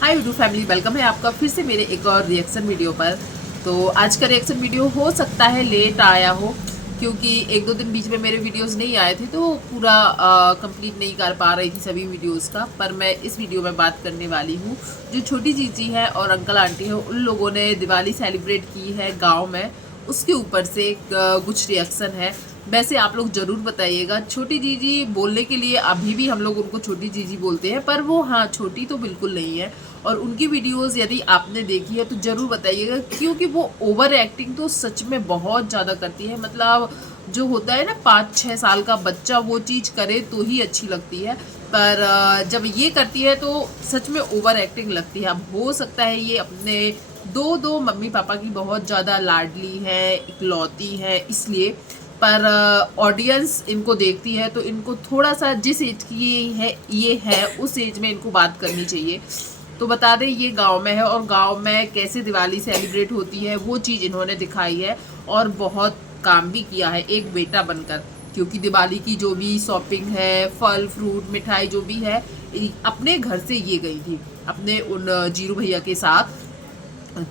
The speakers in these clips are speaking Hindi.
हाय यूट्यूब फैमिली, वेलकम है आपका फिर से मेरे एक और रिएक्शन वीडियो पर। तो आज का रिएक्शन वीडियो हो सकता है लेट आया हो, क्योंकि एक दो दिन बीच में मेरे वीडियोस नहीं आए थे तो पूरा कंप्लीट नहीं कर पा रही थी सभी वीडियोस का। पर मैं इस वीडियो में बात करने वाली हूँ जो छोटी चीची है और अंकल आंटी है, उन लोगों ने दिवाली सेलिब्रेट की है गाँव में, उसके ऊपर से कुछ रिएक्शन है। वैसे आप लोग जरूर बताइएगा, छोटी जीजी बोलने के लिए अभी भी हम लोग उनको छोटी जीजी बोलते हैं, पर वो हाँ छोटी तो बिल्कुल नहीं है। और उनकी वीडियोस यदि आपने देखी है तो ज़रूर बताइएगा, क्योंकि वो ओवर एक्टिंग तो सच में बहुत ज़्यादा करती है। मतलब जो होता है ना 5-6 साल का बच्चा वो चीज़ करे तो ही अच्छी लगती है, पर जब ये करती है तो सच में ओवर एक्टिंग लगती है। अब हो सकता है ये अपने दो मम्मी पापा की बहुत ज़्यादा लाडली है, इकलौती है, इसलिए। पर ऑडियंस इनको देखती है तो इनको थोड़ा सा जिस एज की ये है उस एज में इनको बात करनी चाहिए। तो बता दें ये गांव में है और गांव में कैसे दिवाली सेलिब्रेट होती है वो चीज़ इन्होंने दिखाई है, और बहुत काम भी किया है एक बेटा बनकर। क्योंकि दिवाली की जो भी शॉपिंग है, फल फ्रूट मिठाई जो भी है, अपने घर से ये गई थी अपने उन जीरू भैया के साथ।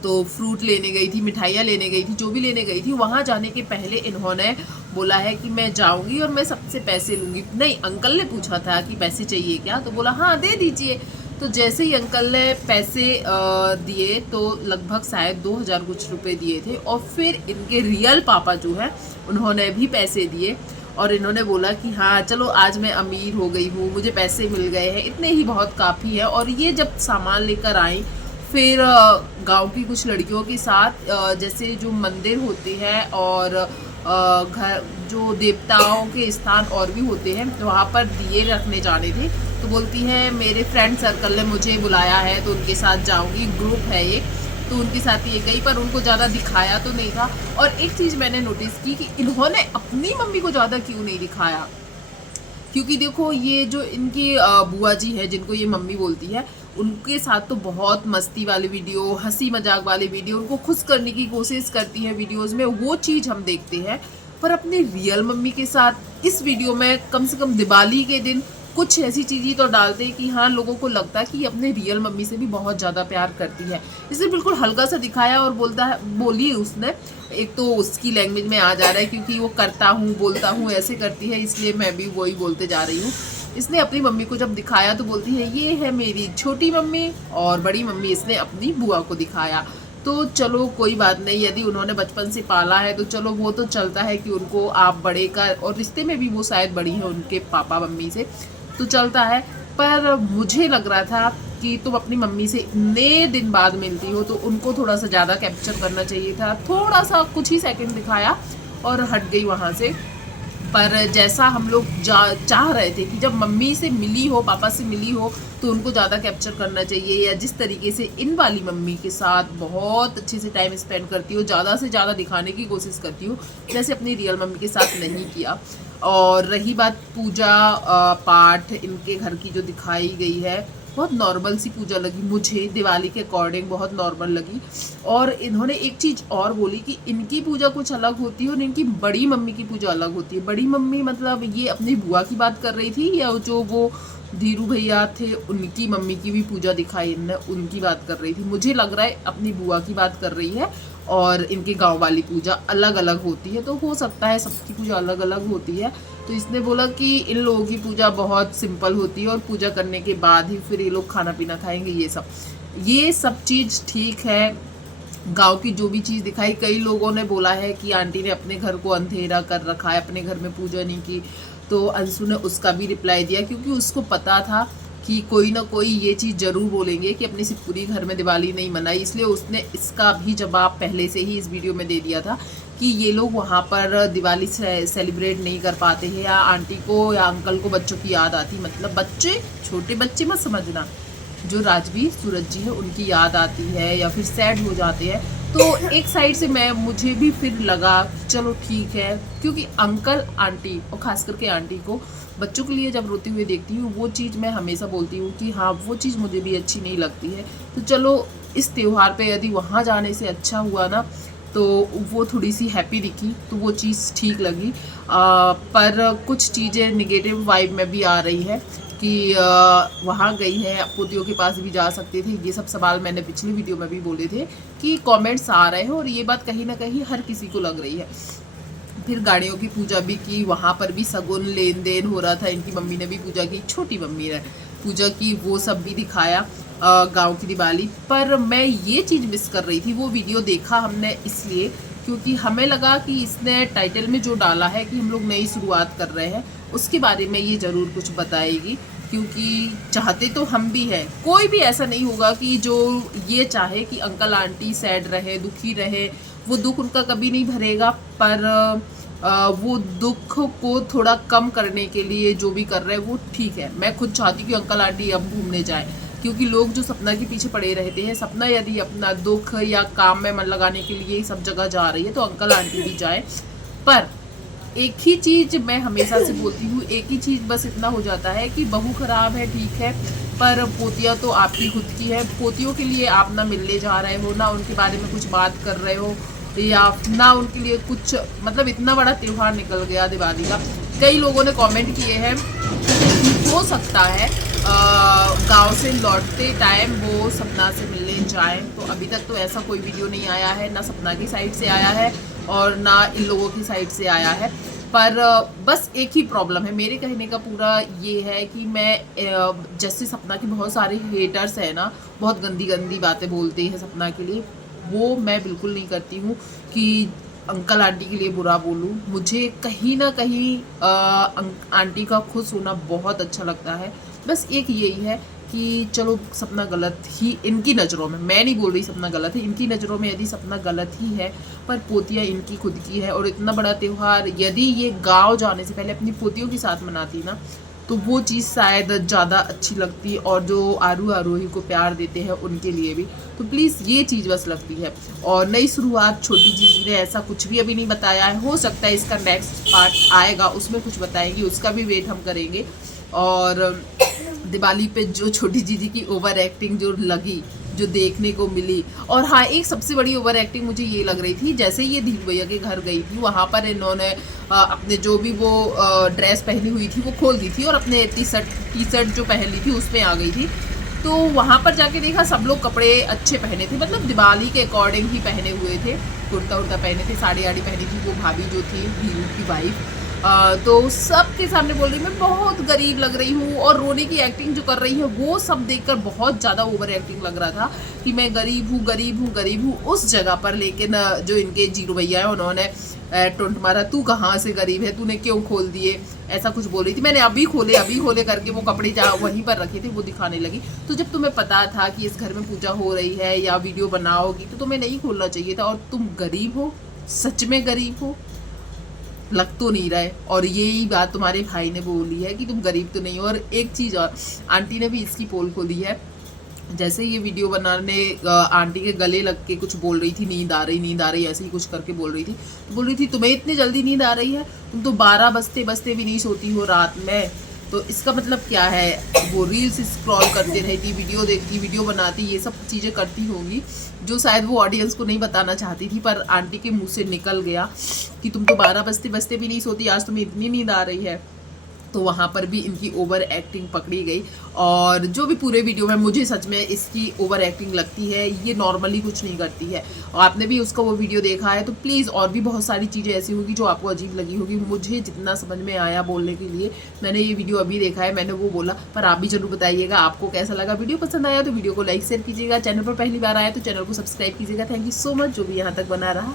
तो फ्रूट लेने गई थी, मिठाइयाँ लेने गई थी, जो भी लेने गई थी, वहाँ जाने के पहले इन्होंने बोला है कि मैं जाऊंगी और मैं सबसे पैसे लूंगी। नहीं, अंकल ने पूछा था कि पैसे चाहिए क्या, तो बोला हाँ दे दीजिए। तो जैसे ही अंकल ने पैसे दिए तो लगभग शायद 2000 कुछ रुपए दिए थे, और फिर इनके रियल पापा जो है उन्होंने भी पैसे दिए, और इन्होंने बोला कि हाँ चलो आज मैं अमीर हो गई हूँ, मुझे पैसे मिल गए हैं, इतने ही बहुत काफ़ी है। और ये जब सामान लेकर आई, फिर गांव की कुछ लड़कियों के साथ जैसे जो मंदिर होते हैं और घर जो देवताओं के स्थान और भी होते हैं, तो वहाँ पर दिए रखने जाने थे। तो बोलती है मेरे फ्रेंड सर्कल ने मुझे बुलाया है तो उनके साथ जाऊंगी, ग्रुप है ये, तो उनके साथ ये गई, पर उनको ज़्यादा दिखाया तो नहीं था। और एक चीज़ मैंने नोटिस की कि इन्होंने अपनी मम्मी को ज़्यादा क्यों नहीं दिखाया, क्योंकि देखो ये जो इनकी बुआ जी है जिनको ये मम्मी बोलती है, उनके साथ तो बहुत मस्ती वाली वीडियो, हंसी मजाक वाली वीडियो, उनको खुश करने की कोशिश करती है वीडियोस में, वो चीज़ हम देखते हैं। पर अपने रियल मम्मी के साथ इस वीडियो में कम से कम दिवाली के दिन कुछ ऐसी चीज़ें तो डालते हैं कि हाँ लोगों को लगता है कि अपने रियल मम्मी से भी बहुत ज़्यादा प्यार करती है। इसे बिल्कुल हल्का सा दिखाया और बोलता है, बोली उसने, एक तो उसकी लैंग्वेज में आ जा रहा है क्योंकि वो करता हूँ बोलता हूँ ऐसे करती है, इसलिए मैं भी वही बोलते जा रही हूँ। इसने अपनी मम्मी को जब दिखाया तो बोलती है ये है मेरी छोटी मम्मी, और बड़ी मम्मी इसने अपनी बुआ को दिखाया। तो चलो कोई बात नहीं, यदि उन्होंने बचपन से पाला है तो चलो वो तो चलता है कि उनको आप बड़े का, और रिश्ते में भी वो शायद बड़ी है उनके पापा मम्मी से, तो चलता है। पर मुझे लग रहा था कि तुम अपनी मम्मी से इतने दिन बाद मिलती हो तो उनको थोड़ा सा ज़्यादा कैप्चर करना चाहिए था। थोड़ा सा कुछ ही सेकंड दिखाया और हट गई वहाँ से। पर जैसा हम लोग चाह रहे थे कि जब मम्मी से मिली हो, पापा से मिली हो, तो उनको ज़्यादा कैप्चर करना चाहिए, या जिस तरीके से इन वाली मम्मी के साथ बहुत अच्छे से टाइम स्पेंड करती हो, ज़्यादा से ज़्यादा दिखाने की कोशिश करती हो, जैसे अपनी रियल मम्मी के साथ नहीं किया। और रही बात पूजा पाठ, इनके घर की जो दिखाई गई है, बहुत नॉर्मल सी पूजा लगी मुझे, दिवाली के अकॉर्डिंग बहुत नॉर्मल लगी। और इन्होंने एक चीज़ और बोली कि इनकी पूजा कुछ अलग होती है और इनकी बड़ी मम्मी की पूजा अलग होती है। बड़ी मम्मी मतलब ये अपनी बुआ की बात कर रही थी, या जो वो धीरू भैया थे उनकी मम्मी की भी पूजा दिखाई इनने, उनकी बात कर रही थी। मुझे लग रहा है अपनी बुआ की बात कर रही है, और इनके गांव वाली पूजा अलग अलग होती है, तो हो सकता है सबकी पूजा अलग अलग होती है। तो इसने बोला कि इन लोगों की पूजा बहुत सिंपल होती है और पूजा करने के बाद ही फिर ये लोग खाना पीना खाएंगे, ये सब चीज़ ठीक है। गांव की जो भी चीज़ दिखाई, कई लोगों ने बोला है कि आंटी ने अपने घर को अंधेरा कर रखा है, अपने घर में पूजा नहीं की। तो अंशु ने उसका भी रिप्लाई दिया, क्योंकि उसको पता था कि कोई ना कोई ये चीज़ ज़रूर बोलेंगे कि अपने सिर्फ घर में दिवाली नहीं मनाई, इसलिए उसने इसका भी जवाब पहले से ही इस वीडियो में दे दिया था कि ये लोग वहाँ पर दिवाली सेलिब्रेट नहीं कर पाते हैं, या आंटी को या अंकल को बच्चों की याद आती, मतलब बच्चे, छोटे बच्चे मत समझना, जो राजवीर सूरज जी है उनकी याद आती है या फिर सैड हो जाते हैं। तो एक साइड से मुझे भी फिर लगा चलो ठीक है, क्योंकि अंकल आंटी और खास करके आंटी को बच्चों के लिए जब रोते हुए देखती हूँ, वो चीज़ मैं हमेशा बोलती हूँ कि हाँ वो चीज़ मुझे भी अच्छी नहीं लगती है। तो चलो इस त्यौहार पे यदि वहाँ जाने से अच्छा हुआ ना, तो वो थोड़ी सी हैप्पी दिखी, तो वो चीज़ ठीक लगी। पर कुछ चीज़ें निगेटिव वाइब में भी आ रही है कि वहाँ गई है, पोतियों के पास भी जा सकते थे। ये सब सवाल मैंने पिछली वीडियो में भी बोले थे कि कमेंट्स आ रहे हैं और ये बात कहीं ना कहीं हर किसी को लग रही है। फिर गाड़ियों की पूजा भी की, वहाँ पर भी सगुन लेन देन हो रहा था। इनकी मम्मी ने भी पूजा की, छोटी मम्मी ने पूजा की, वो सब भी दिखाया गांव की दिवाली। पर मैं ये चीज़ मिस कर रही थी, वो वीडियो देखा हमने इसलिए क्योंकि हमें लगा कि इसने टाइटल में जो डाला है कि हम लोग नई शुरुआत कर रहे हैं, उसके बारे में ये ज़रूर कुछ बताएगी। क्योंकि चाहते तो हम भी हैं, कोई भी ऐसा नहीं होगा कि जो ये चाहे कि अंकल आंटी सैड रहे, दुखी रहे, वो दुख उनका कभी नहीं भरेगा। पर वो दुख को थोड़ा कम करने के लिए जो भी कर रहे हैं वो ठीक है। मैं खुद चाहती हूँ कि अंकल आंटी अब घूमने जाए, क्योंकि लोग जो सपना के पीछे पड़े रहते हैं, सपना यदि अपना दुख या काम में मन लगाने के लिए सब जगह जा रही है तो अंकल आंटी भी जाए। पर एक ही चीज़ मैं हमेशा से बोलती हूँ, एक ही चीज़ बस इतना हो जाता है कि बहू खराब है ठीक है, पर पोतियाँ तो आपकी खुद की है। पोतियों के लिए आप ना मिलने जा रहे हो, ना उनके बारे में कुछ बात कर रहे हो, या ना उनके लिए कुछ, मतलब इतना बड़ा त्यौहार निकल गया दिवाली का। कई लोगों ने कमेंट किए हैं, हो सकता है गांव से लौटते टाइम वो सपना से मिलने जाएं। तो अभी तक तो ऐसा कोई वीडियो नहीं आया है, ना सपना की साइड से आया है और ना इन लोगों की साइड से आया है। पर बस एक ही प्रॉब्लम है, मेरे कहने का पूरा ये है कि मैं जैसे सपना के बहुत सारे हेटर्स हैं ना, बहुत गंदी गंदी बातें बोलते हैं सपना के लिए, वो मैं बिल्कुल नहीं करती हूँ कि अंकल आंटी के लिए बुरा बोलूँ। मुझे कहीं ना कहीं आंटी का खुश होना बहुत अच्छा लगता है। बस एक यही है कि चलो सपना गलत ही इनकी नज़रों में, मैं नहीं बोल रही सपना गलत है, इनकी नज़रों में यदि सपना गलत ही है, पर पोतियाँ इनकी खुद की है। और इतना बड़ा त्यौहार यदि ये गांव जाने से पहले अपनी पोतियों के साथ मनाती ना, तो वो चीज़ शायद ज़्यादा अच्छी लगती, और जो आरोही को प्यार देते हैं उनके लिए भी। तो प्लीज़ ये चीज़ बस लगती है। और नई शुरुआत छोटी जीजी ने ऐसा कुछ भी अभी नहीं बताया है, हो सकता है इसका नेक्स्ट पार्ट आएगा उसमें कुछ बताएंगी, उसका भी वेट हम करेंगे। और दिवाली पे जो छोटी जीजी की ओवर एक्टिंग जो लगी, जो देखने को मिली, और हाँ एक सबसे बड़ी ओवर एक्टिंग मुझे ये लग रही थी, जैसे ये धीरू भैया के घर गई थी, वहाँ पर इन्होंने अपने जो भी वो ड्रेस पहनी हुई थी वो खोल दी थी और अपने टी शर्ट जो पहन ली थी उसमें आ गई थी। तो वहाँ पर जाके देखा सब लोग कपड़े अच्छे पहने थे, मतलब दिवाली के अकॉर्डिंग ही पहने हुए थे, कुर्ता उर्ता पहने थे, साड़ी आड़ी पहनी थी वो भाभी जो थी धीरू की वाइफ। तो सबके सामने बोल रही मैं बहुत गरीब लग रही हूँ, और रोने की एक्टिंग जो कर रही है वो सब देखकर बहुत ज़्यादा ओवर एक्टिंग लग रहा था कि मैं गरीब हूँ गरीब हूँ गरीब हूँ उस जगह पर। लेकिन जो इनके जीरो भैया है उन्होंने टोंट मारा, तू कहाँ से गरीब है, तूने क्यों खोल दिए, ऐसा कुछ बोल रही थी। मैंने अभी खोले करके वो कपड़े जहाँ वहीं पर रखे थे वो दिखाने लगी। तो जब तुम्हें पता था कि इस घर में पूजा हो रही है या वीडियो बनाओगी तो तुम्हें नहीं खोलना चाहिए था। और तुम गरीब हो, सच में गरीब हो, लग तो नहीं रहा है। और यही बात तुम्हारे भाई ने बोली है कि तुम गरीब तो नहीं हो। और एक चीज़ और, आंटी ने भी इसकी पोल खोली है। जैसे ये वीडियो बनाने आंटी के गले लग के कुछ बोल रही थी, नींद आ रही, ऐसे ही कुछ करके बोल रही थी। तो बोल रही थी तुम्हें इतनी जल्दी नींद आ रही है, तुम तो 12 बजते बजते भी नहीं सोती हो रात में। तो इसका मतलब क्या है, वो रील्स स्क्रॉल करती रहती, वीडियो देखती, वीडियो बनाती, ये सब चीज़ें करती होंगी जो शायद वो ऑडियंस को नहीं बताना चाहती थी। पर आंटी के मुंह से निकल गया कि तुम तो 12 बजते बजते भी नहीं सोती, आज तुम्हें इतनी नींद आ रही है। तो वहाँ पर भी इनकी ओवर एक्टिंग पकड़ी गई। और जो भी पूरे वीडियो में मुझे सच में इसकी ओवर एक्टिंग लगती है, ये नॉर्मली कुछ नहीं करती है। और आपने भी उसका वो वीडियो देखा है तो प्लीज़, और भी बहुत सारी चीज़ें ऐसी होगी जो आपको अजीब लगी होगी। मुझे जितना समझ में आया बोलने के लिए, मैंने ये वीडियो अभी देखा है, मैंने वो बोला। पर आप भी जरूर बताइएगा आपको कैसा लगा। वीडियो पसंद आया तो वीडियो को लाइक शेयर कीजिएगा, चैनल पर पहली बार आया तो चैनल को सब्सक्राइब कीजिएगा। थैंक यू सो मच जो भी यहाँ तक बना रहा।